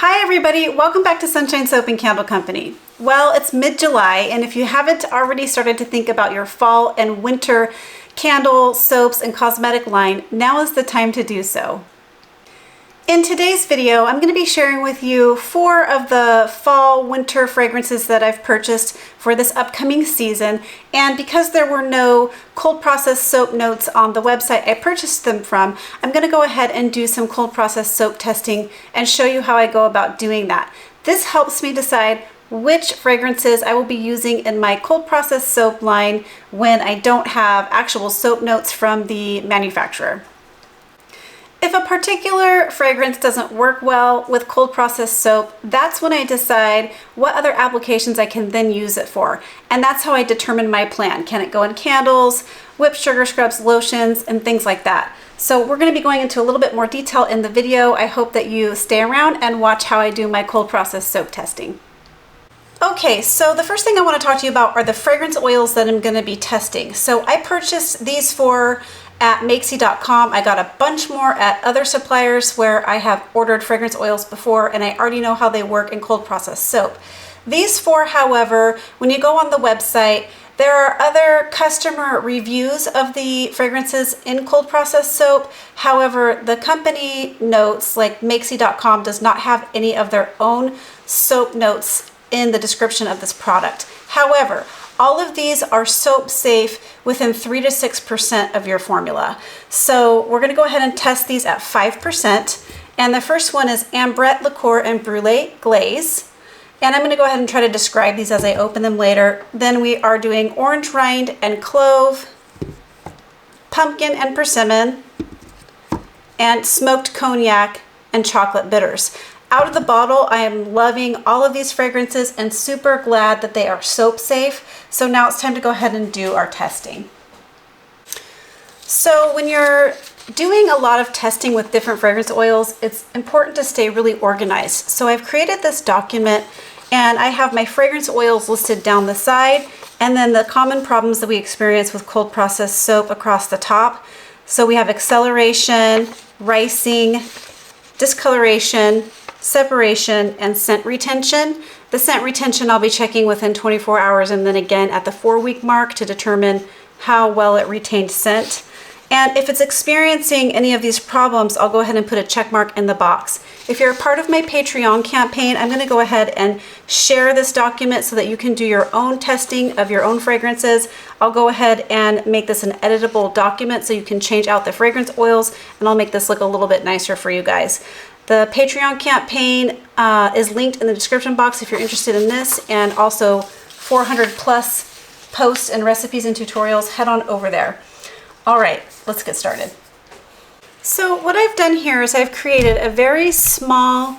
Hi everybody, welcome back to Sunshine Soap and Candle Company. Well, it's mid-July, and if you haven't already started to think about your fall and winter candle, soaps, and cosmetic line, now is the time to do so. In today's video, I'm going to be sharing with you 4 of the fall winter fragrances that I've purchased for this upcoming season. And because there were no cold processed soap notes on the website I purchased them from, I'm going to go ahead and do some cold processed soap testing and show you how I go about doing that. This helps me decide which fragrances I will be using in my cold processed soap line when I don't have actual soap notes from the manufacturer. If a particular fragrance doesn't work well with cold processed soap, that's when I decide what other applications I can then use it for. And that's how I determine my plan. Can it go in candles, whipped sugar scrubs, lotions, and things like that. So we're going to be going into a little bit more detail in the video. I hope that you stay around and watch how I do my cold processed soap testing. Okay, so the first thing I want to talk to you about are the fragrance oils that I'm going to be testing. So I purchased these 4 at Makesy.com. I got a bunch more at other suppliers where I have ordered fragrance oils before, and I already know how they work in cold processed soap. These 4, however, when you go on the website, there are other customer reviews of the fragrances in cold processed soap. However, the company notes, like Makesy.com, does not have any of their own soap notes in the description of this product. However, all of these are soap safe within 3 to 6% of your formula. So we're going to go ahead and test these at 5%. And the first one is Ambrette, Liqueur, and Brulee Glaze. And I'm going to go ahead and try to describe these as I open them later. Then we are doing Orange Rind and Clove, Pumpkin and Persimmon, and Smoked Cognac and Chocolate Bitters. Out of the bottle, I am loving all of these fragrances and super glad that they are soap safe. So now it's time to go ahead and do our testing. So when you're doing a lot of testing with different fragrance oils, it's important to stay really organized. So I've created this document and I have my fragrance oils listed down the side and then the common problems that we experience with cold processed soap across the top. So we have acceleration, ricing, discoloration, separation, and scent retention. The scent retention I'll be checking within 24 hours and then again at the 4-week mark to determine how well it retained scent. And if it's experiencing any of these problems, I'll go ahead and put a check mark in the box. If you're a part of my Patreon campaign, I'm going to go ahead and share this document so that you can do your own testing of your own fragrances. I'll go ahead and make this an editable document so you can change out the fragrance oils, and I'll make this look a little bit nicer for you guys. The Patreon campaign is linked in the description box if you're interested in this, and also 400 plus posts and recipes and tutorials. Head on over there. All right, let's get started. So what I've done here is I've created a very small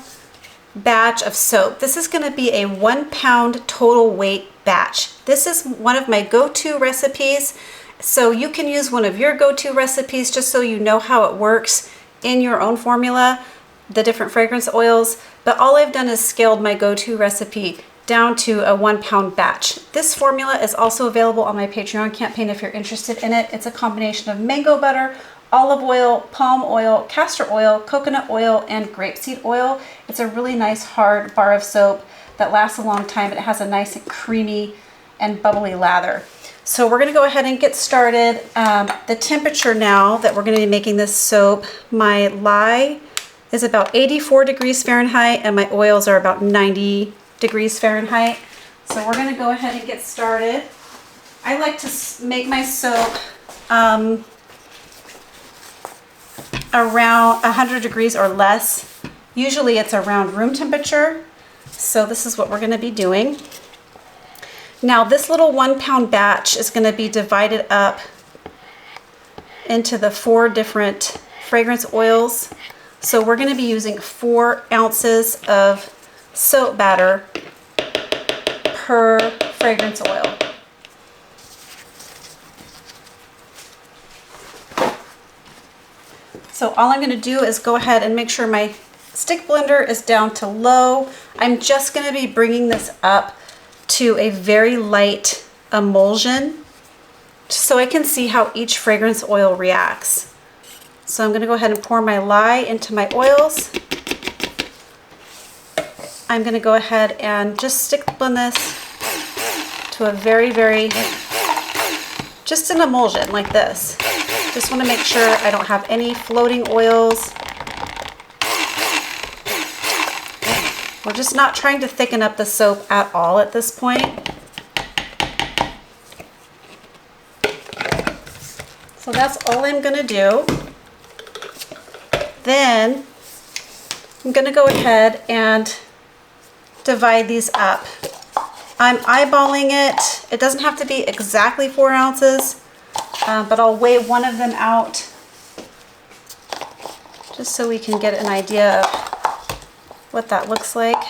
batch of soap. This is going to be a 1 pound total weight batch. This is one of my go-to recipes. So you can use one of your go-to recipes just so you know how it works in your own formula, the different fragrance oils, but all I've done is scaled my go-to recipe down to a 1 pound batch. This formula is also available on my Patreon campaign if you're interested in it. It's a combination of mango butter, olive oil, palm oil, castor oil, coconut oil, and grapeseed oil. It's a really nice hard bar of soap that lasts a long time. It has a nice and creamy and bubbly lather. So we're going to go ahead and get started. The temperature now that we're going to be making this soap, my lye is about 84 degrees Fahrenheit and my oils are about 90 degrees Fahrenheit. So we're going to go ahead and get started. I like to make my soap around 100 degrees or less. Usually it's around room temperature. So this is what we're going to be doing. Now this little 1 pound batch is going to be divided up into the 4 different fragrance oils. So we're going to be using 4 ounces of soap batter per fragrance oil. So all I'm going to do is go ahead and make sure my stick blender is down to low. I'm just going to be bringing this up to a very light emulsion so I can see how each fragrance oil reacts. So I'm going to go ahead and pour my lye into my oils. I'm gonna go ahead and just stick blend this to a very, just an emulsion like this. Just wanna make sure I don't have any floating oils. We're just not trying to thicken up the soap at all at this point. So that's all I'm gonna do. Then I'm gonna go ahead and divide these up. I'm eyeballing it. It doesn't have to be exactly 4 ounces, but I'll weigh one of them out just so we can get an idea of what that looks like.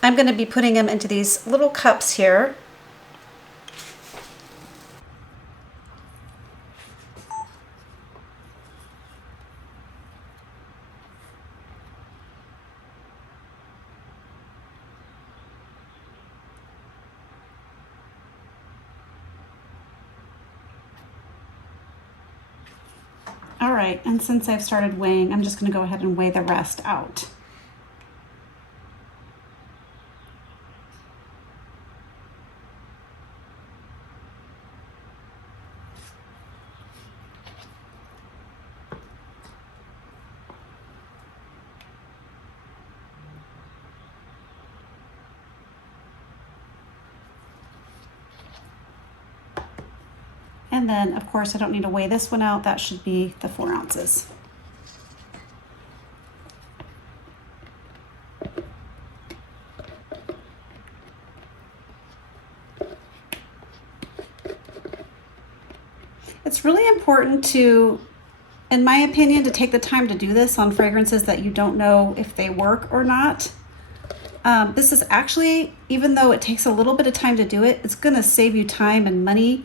I'm gonna be putting them into these little cups here. All right, and since I've started weighing, I'm just gonna go ahead and weigh the rest out. And then, of course, I don't need to weigh this one out. That should be the 4 ounces. It's really important to, in my opinion, to take the time to do this on fragrances that you don't know if they work or not. This is actually, even though it takes a little bit of time to do it, it's gonna save you time and money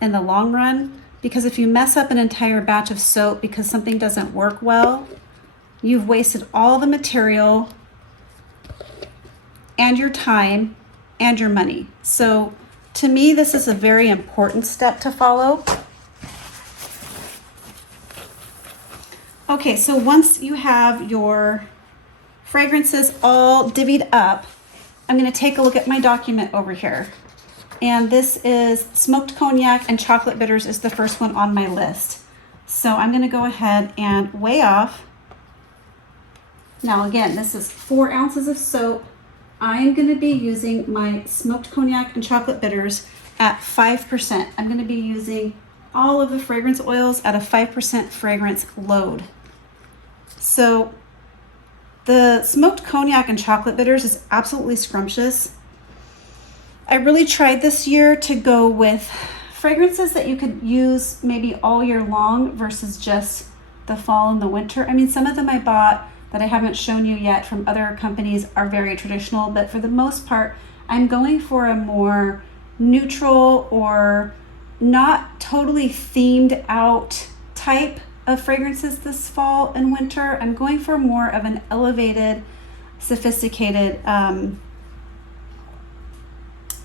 in the long run, because if you mess up an entire batch of soap because something doesn't work well, you've wasted all the material and your time and your money. So to me, this is a very important step to follow. Okay, so once you have your fragrances all divvied up, I'm going to take a look at my document over here. And this is smoked cognac and chocolate bitters is the first one on my list. So I'm going to go ahead and weigh off. Now again, this is 4 ounces of soap. I'm going to be using my smoked cognac and chocolate bitters at 5%. I'm going to be using all of the fragrance oils at a 5% fragrance load. So the smoked cognac and chocolate bitters is absolutely scrumptious. I really tried this year to go with fragrances that you could use maybe all year long versus just the fall and the winter. I mean, some of them I bought that I haven't shown you yet from other companies are very traditional, but for the most part, I'm going for a more neutral or not totally themed out type of fragrances this fall and winter. I'm going for more of an elevated, sophisticated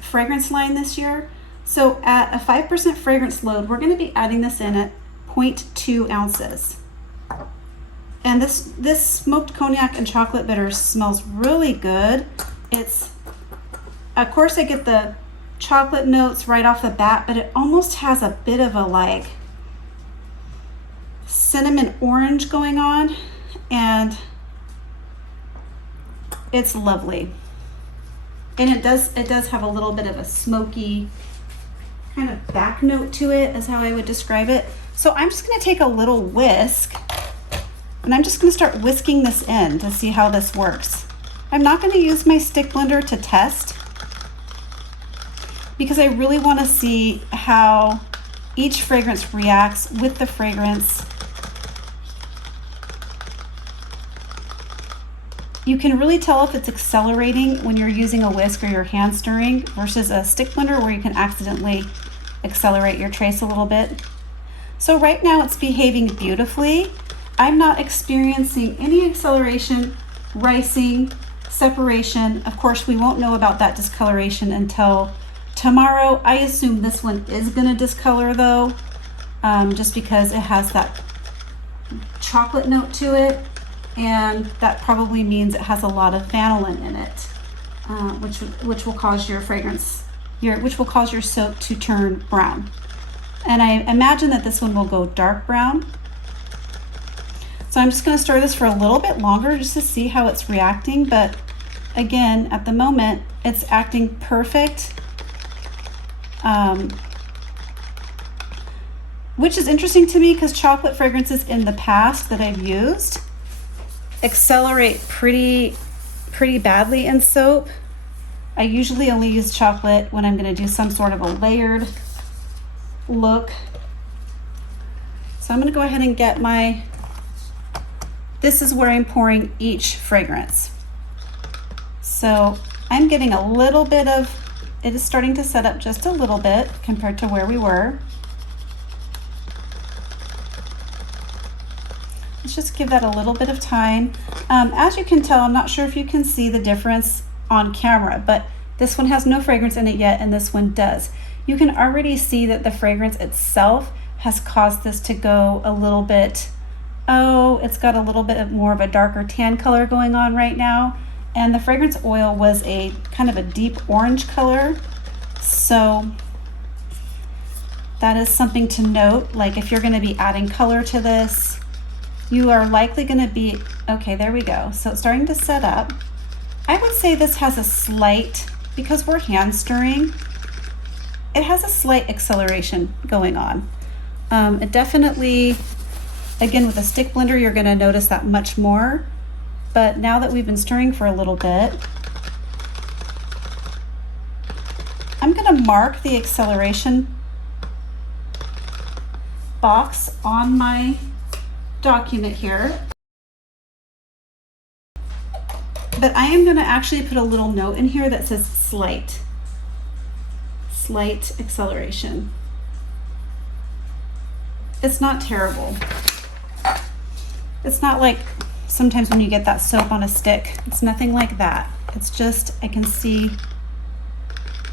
fragrance line this year. So at a 5% fragrance load, we're going to be adding this in at 0.2 ounces. And this smoked cognac and chocolate bitters smells really good. It's, of course, I get the chocolate notes right off the bat, but it almost has a bit of a like cinnamon orange going on, and it's lovely. And it does have a little bit of a smoky kind of back note to it, is how I would describe it. So I'm just going to take a little whisk, and I'm just going to start whisking this in to see how this works. I'm not going to use my stick blender to test, because I really want to see how each fragrance reacts with the fragrance. You can really tell if it's accelerating when you're using a whisk or your hand stirring versus a stick blender where you can accidentally accelerate your trace a little bit. So right now it's behaving beautifully. I'm not experiencing any acceleration, ricing, separation. Of course, we won't know about that discoloration until tomorrow. I assume this one is going to discolor though, just because it has that chocolate note to it. and that probably means it has a lot of vanillin in it, which will cause your fragrance, which will cause your soap to turn brown. And I imagine that this one will go dark brown. So I'm just going to stir this for a little bit longer just to see how it's reacting. But again, at the moment, it's acting perfect. Which is interesting to me because chocolate fragrances in the past that I've used accelerate pretty badly in soap. I usually only use chocolate when I'm going to do some sort of a layered look. So I'm going to go ahead and get my, this is where I'm pouring each fragrance. So I'm getting a little bit of, it is starting to set up just a little bit compared to where we were. Let's just give that a little bit of time. As you can tell, I'm not sure if you can see the difference on camera, but this one has no fragrance in it yet and this one does. You can already see that the fragrance itself has caused this to go a little bit, it's got a little bit more of a darker tan color going on right now. And the fragrance oil was a kind of a deep orange color. So that is something to note. Like if you're going to be adding color to this, you are likely going to be, okay, there we go. So it's starting to set up. I would say this has a slight, because we're hand stirring, it has a slight acceleration going on. It definitely, again, with a stick blender, you're going to notice that much more. But now that we've been stirring for a little bit, I'm going to mark the acceleration box on my document here. But I am going to actually put a little note in here that says slight acceleration. It's not terrible. It's not like sometimes when you get that soap on a stick. It's nothing like that. It's just, I can see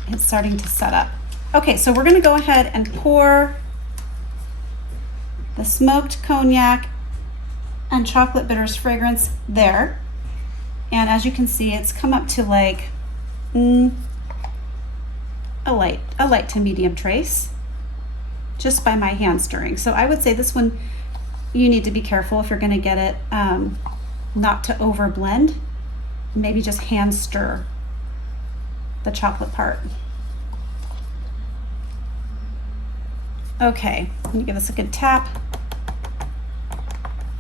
it's starting to set up. Okay, so we're going to go ahead and pour the smoked cognac and chocolate bitters fragrance there. And as you can see, it's come up to like a light to medium trace just by my hand stirring. So I would say this one, you need to be careful if you're going to get it not to over blend. Maybe just hand stir the chocolate part. Okay, let me give this a good tap.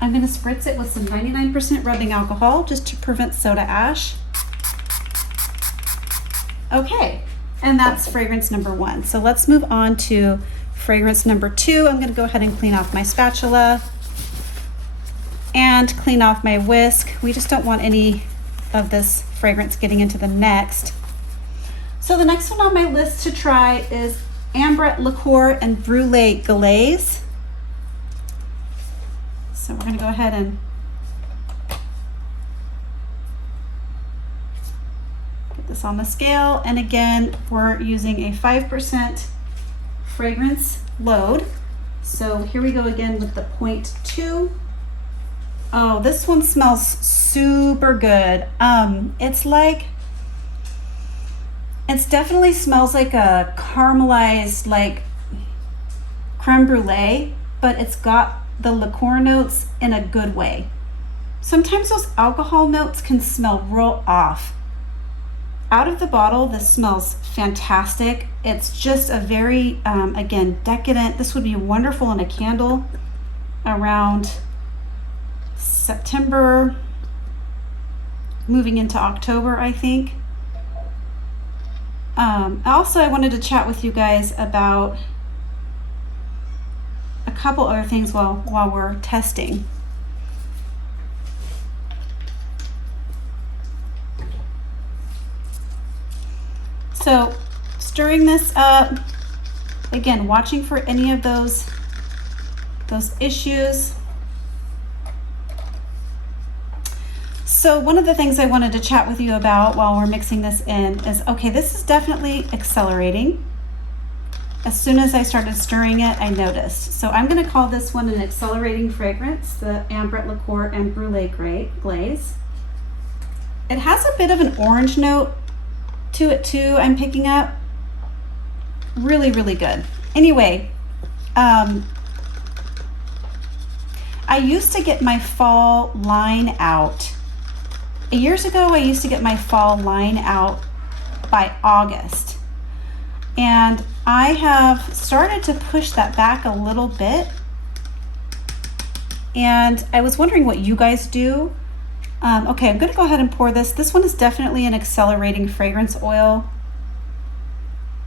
I'm going to spritz it with some 99% rubbing alcohol just to prevent soda ash. Okay, and that's fragrance number 1. So let's move on to fragrance number 2. I'm going to go ahead and clean off my spatula and clean off my whisk. We just don't want any of this fragrance getting into the next. So the next one on my list to try is Ambrette Liqueur and Brulee Glaze. So we're going to go ahead and get this on the scale. And again, we're using a 5% fragrance load. So here we go again with the 0.2. Oh, this one smells super good. It's definitely smells like a caramelized, like creme brulee, but it's got the liqueur notes in a good way. Sometimes those alcohol notes can smell real off. Out of the bottle, this smells fantastic. It's just a very, again, decadent. This would be wonderful in a candle around September, moving into October, I think. Also, I wanted to chat with you guys about a couple other things while we're testing. So stirring this up, again, watching for any of those issues. So one of the things I wanted to chat with you about while we're mixing this in is, okay, this is definitely accelerating. as soon as I started stirring it, I noticed. So I'm going to call this one an accelerating fragrance, the Ambrette Liqueur and Brulee Glaze. It has a bit of an orange note to it too, I'm picking up. Really, really good. Anyway, I used to get my fall line out. Years ago, I used to get my fall line out by August. And I have started to push that back a little bit. And I was wondering what you guys do. Okay, I'm going to go ahead and pour this. This one is definitely an accelerating fragrance oil.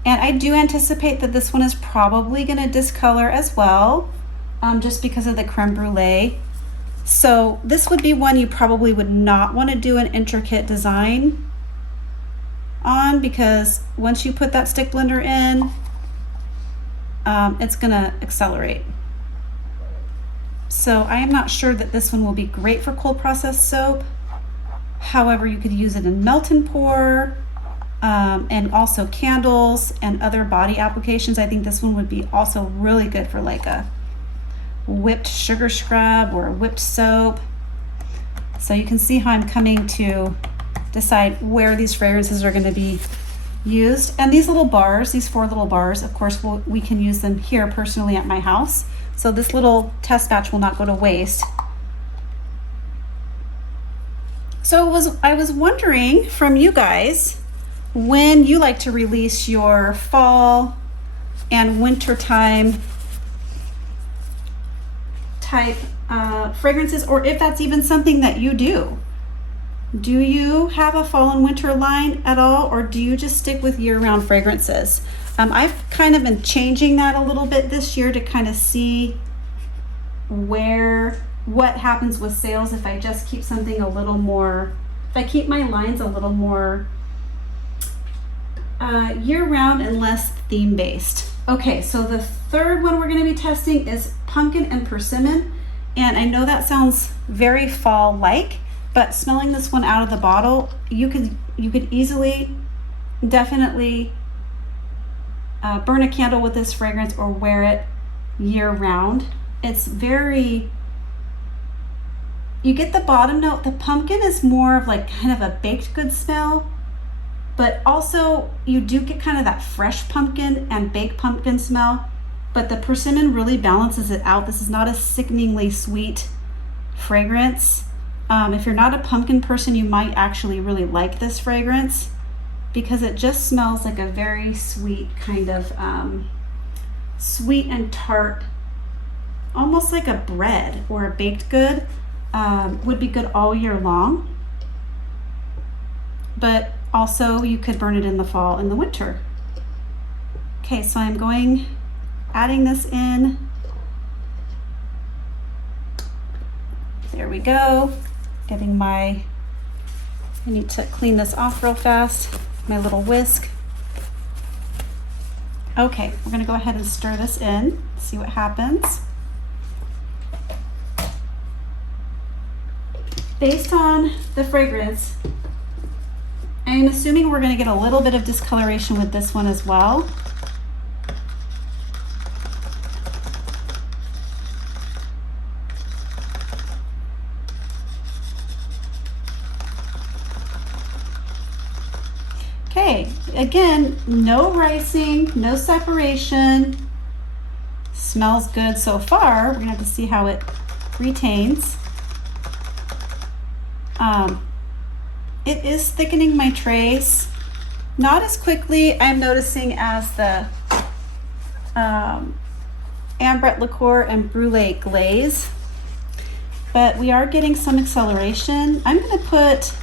And I do anticipate that this one is probably going to discolor as well, just because of the creme brulee. So this would be one you probably would not want to do an intricate design on, because once you put that stick blender in, it's going to accelerate. So I am not sure that this one will be great for cold process soap. However, you could use it in melt and pour, and also candles and other body applications. I think this one would be also really good for like a whipped sugar scrub or a whipped soap. So you can see how I'm coming to decide where these fragrances are going to be used. And these little bars, these 4 little bars, of course, we can use them here personally at my house. So this little test batch will not go to waste. So I was wondering from you guys when you like to release your fall and wintertime type fragrances, or if that's even something that you do. Do you have a fall and winter line at all, or do you just stick with year-round fragrances? I've kind of been changing that a little bit this year to kind of see what happens with sales if I just keep something a little more, if I keep my lines a little more year-round and less theme-based. Okay, so the third one we're going to be testing is pumpkin and persimmon, and I know that sounds very fall-like, but smelling this one out of the bottle, you could easily, definitely burn a candle with this fragrance or wear it year-round. It's very, you get the bottom note. The pumpkin is more of like kind of a baked good smell, but also you do get kind of that fresh pumpkin and baked pumpkin smell, but the persimmon really balances it out. This is not a sickeningly sweet fragrance. If you're not a pumpkin person, you might actually really like this fragrance because it just smells like a very sweet kind of sweet and tart, almost like a bread or a baked good. Would be good all year long, but also you could burn it in the fall and the winter. Okay, so I'm adding this in. There we go. I need to clean this off real fast, my little whisk. Okay, we're gonna go ahead and stir this in, see what happens. Based on the fragrance, I'm assuming we're gonna get a little bit of discoloration with this one as well. Okay, again, no ricing, no separation. Smells good so far. We're gonna have to see how it retains. It is thickening my trays, not as quickly I'm noticing as the Ambrette Liqueur and Brulee Glaze, but we are getting some acceleration. I'm gonna put,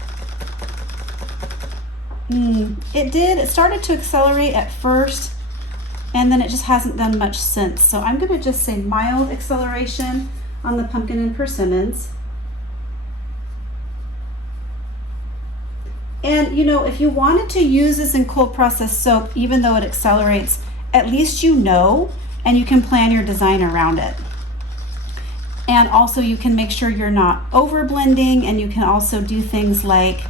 it started to accelerate at first, and then it just hasn't done much since. So I'm gonna just say mild acceleration on the pumpkin and persimmons. And if you wanted to use this in cold process soap, even though it accelerates, at least and you can plan your design around it. And also you can make sure you're not over blending, and you can also do things like,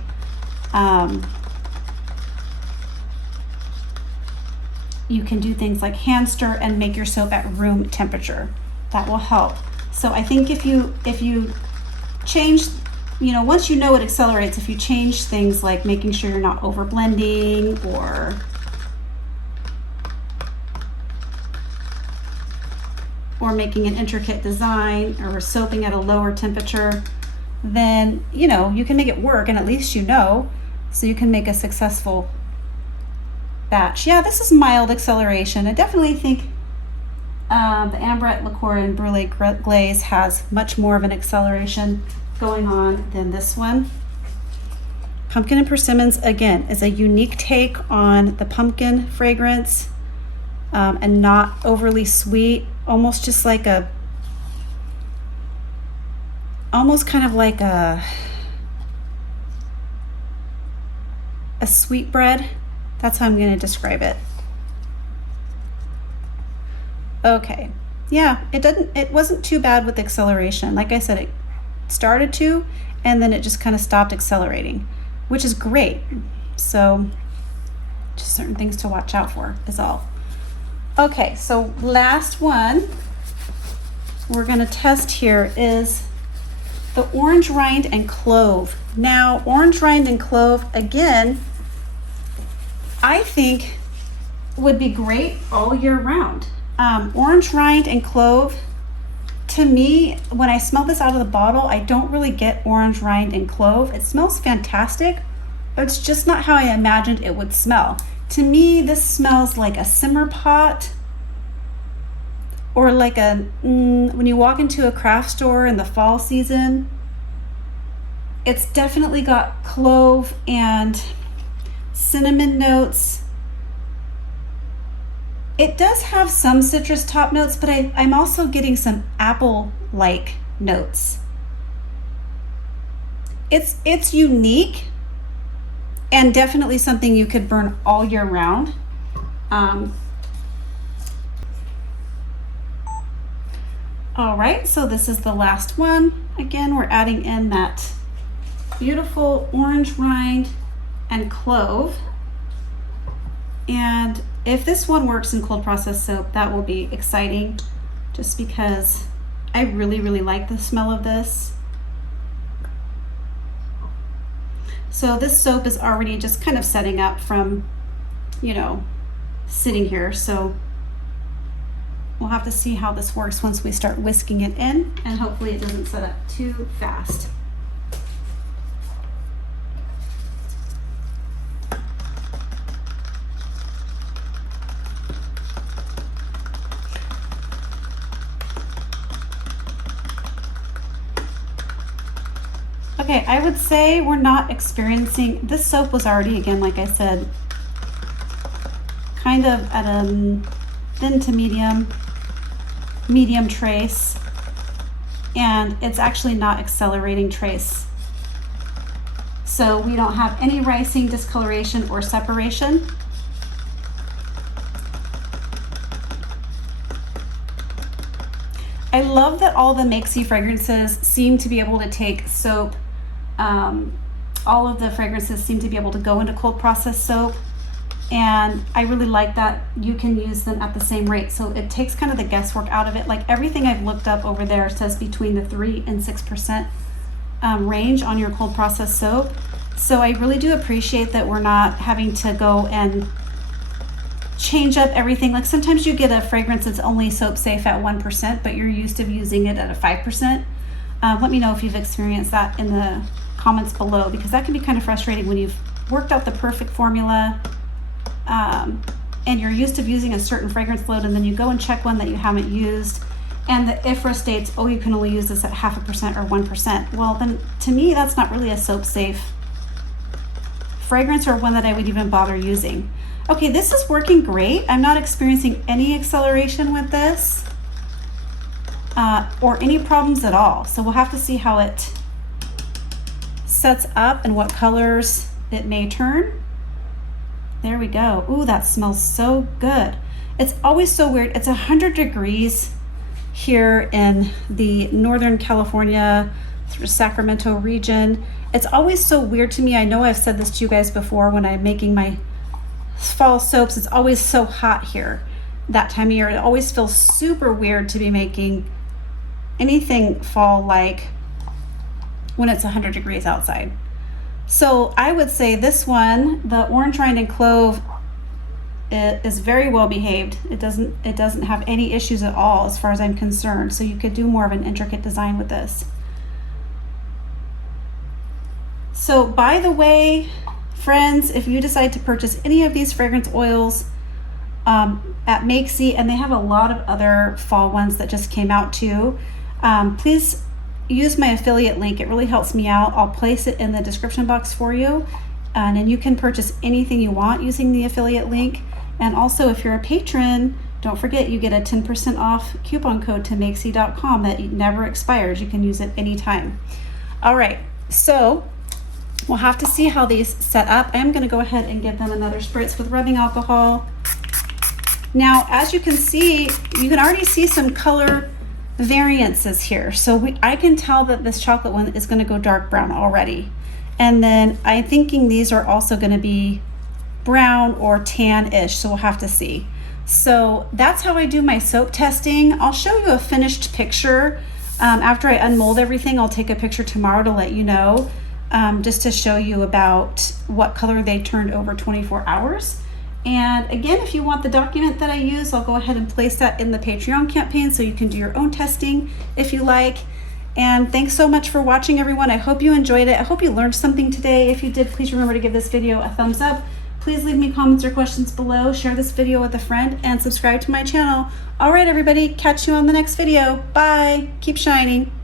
you can do things like hand stir and make your soap at room temperature. That will help. So I think if you change, you know, once you know it accelerates, if you change things like making sure you're not over blending or making an intricate design or soaping at a lower temperature, then, you know, you can make it work, and at least you know, so you can make a successful batch. Yeah, this is mild acceleration. I definitely think the Ambrette Liqueur and Brulee Glaze has much more of an acceleration going on than this one. Pumpkin and Persimmons, again, is a unique take on the pumpkin fragrance, and not overly sweet, almost just like almost kind of like a sweet bread. That's how I'm going to describe it. Okay, yeah, it wasn't too bad with acceleration. Like I said, it started to, and then it just kind of stopped accelerating, which is great. So just certain things to watch out for is all. Okay, so last one we're going to test here is the Orange Rind and Clove. Now, Orange Rind and Clove, again, I think would be great all year round. Orange Rind and Clove, to me, when I smell this out of the bottle, I don't really get orange rind and clove. It smells fantastic, but it's just not how I imagined it would smell. To me, this smells like a simmer pot, or like when you walk into a craft store in the fall season. It's definitely got clove and cinnamon notes. It does have some citrus top notes, but I'm also getting some apple-like notes. It's unique and definitely something you could burn all year round. All right, so this is the last one. Again, we're adding in that beautiful orange rind and clove. And if this one works in cold process soap, that will be exciting, just because I really, really like the smell of this. So this soap is already just kind of setting up from, you know, sitting here. So we'll have to see how this works once we start whisking it in, and hopefully it doesn't set up too fast. Okay, I would say we're not experiencing, this soap was already, again, like I said, kind of at a thin to medium trace, and it's actually not accelerating trace. So we don't have any rising, discoloration, or separation. I love that all the Makesy fragrances seem to be able to take soap. All of the fragrances seem to be able to go into cold process soap, and I really like that you can use them at the same rate, so it takes kind of the guesswork out of it. Like everything I've looked up over there says between the 3 and 6% range on your cold process soap. So I really do appreciate that we're not having to go and change up everything. Like sometimes you get a fragrance that's only soap safe at 1%, but you're used to using it at a 5%. Let me know if you've experienced that in the comments below, because that can be kind of frustrating when you've worked out the perfect formula, and you're used to using a certain fragrance load, and then you go and check one that you haven't used, and the IFRA states, oh, you can only use this at 0.5% or 1%. Well, then to me, that's not really a soap safe fragrance, or one that I would even bother using. Okay, this is working great. I'm not experiencing any acceleration with this, or any problems at all. So we'll have to see how it sets up and what colors it may turn. There we go. Ooh, that smells so good. It's always so weird. It's 100 degrees here in the Northern California, Sacramento region. It's always so weird to me. I know I've said this to you guys before when I'm making my fall soaps, it's always so hot here that time of year. It always feels super weird to be making anything fall like when it's 100 degrees outside. So I would say this one, the Orange Rind and Clove, it is very well behaved. It doesn't have any issues at all as far as I'm concerned. So you could do more of an intricate design with this. So by the way, friends, if you decide to purchase any of these fragrance oils at Makesy, and they have a lot of other fall ones that just came out too, please use my affiliate link. It really helps me out. I'll place it in the description box for you, and then you can purchase anything you want using the affiliate link. And also, if you're a patron, don't forget you get a 10% off coupon code to makesy.com that never expires. You can use it anytime. All right, so we'll have to see how these set up. I'm going to go ahead and give them another spritz with rubbing alcohol. Now, as you can see, you can already see some color variances here. So I can tell that this chocolate one is going to go dark brown already. And then I'm thinking these are also going to be brown or tan-ish, so we'll have to see. So that's how I do my soap testing. I'll show you a finished picture. After I unmold everything, I'll take a picture tomorrow to let you know, just to show you about what color they turned over 24 hours. And again, if you want the document that I use, I'll go ahead and place that in the Patreon campaign so you can do your own testing if you like. And thanks so much for watching, everyone. I hope you enjoyed it. I hope you learned something today. If you did, please remember to give this video a thumbs up. Please leave me comments or questions below, share this video with a friend, and subscribe to my channel. All right, everybody, catch you on the next video. Bye. Keep shining.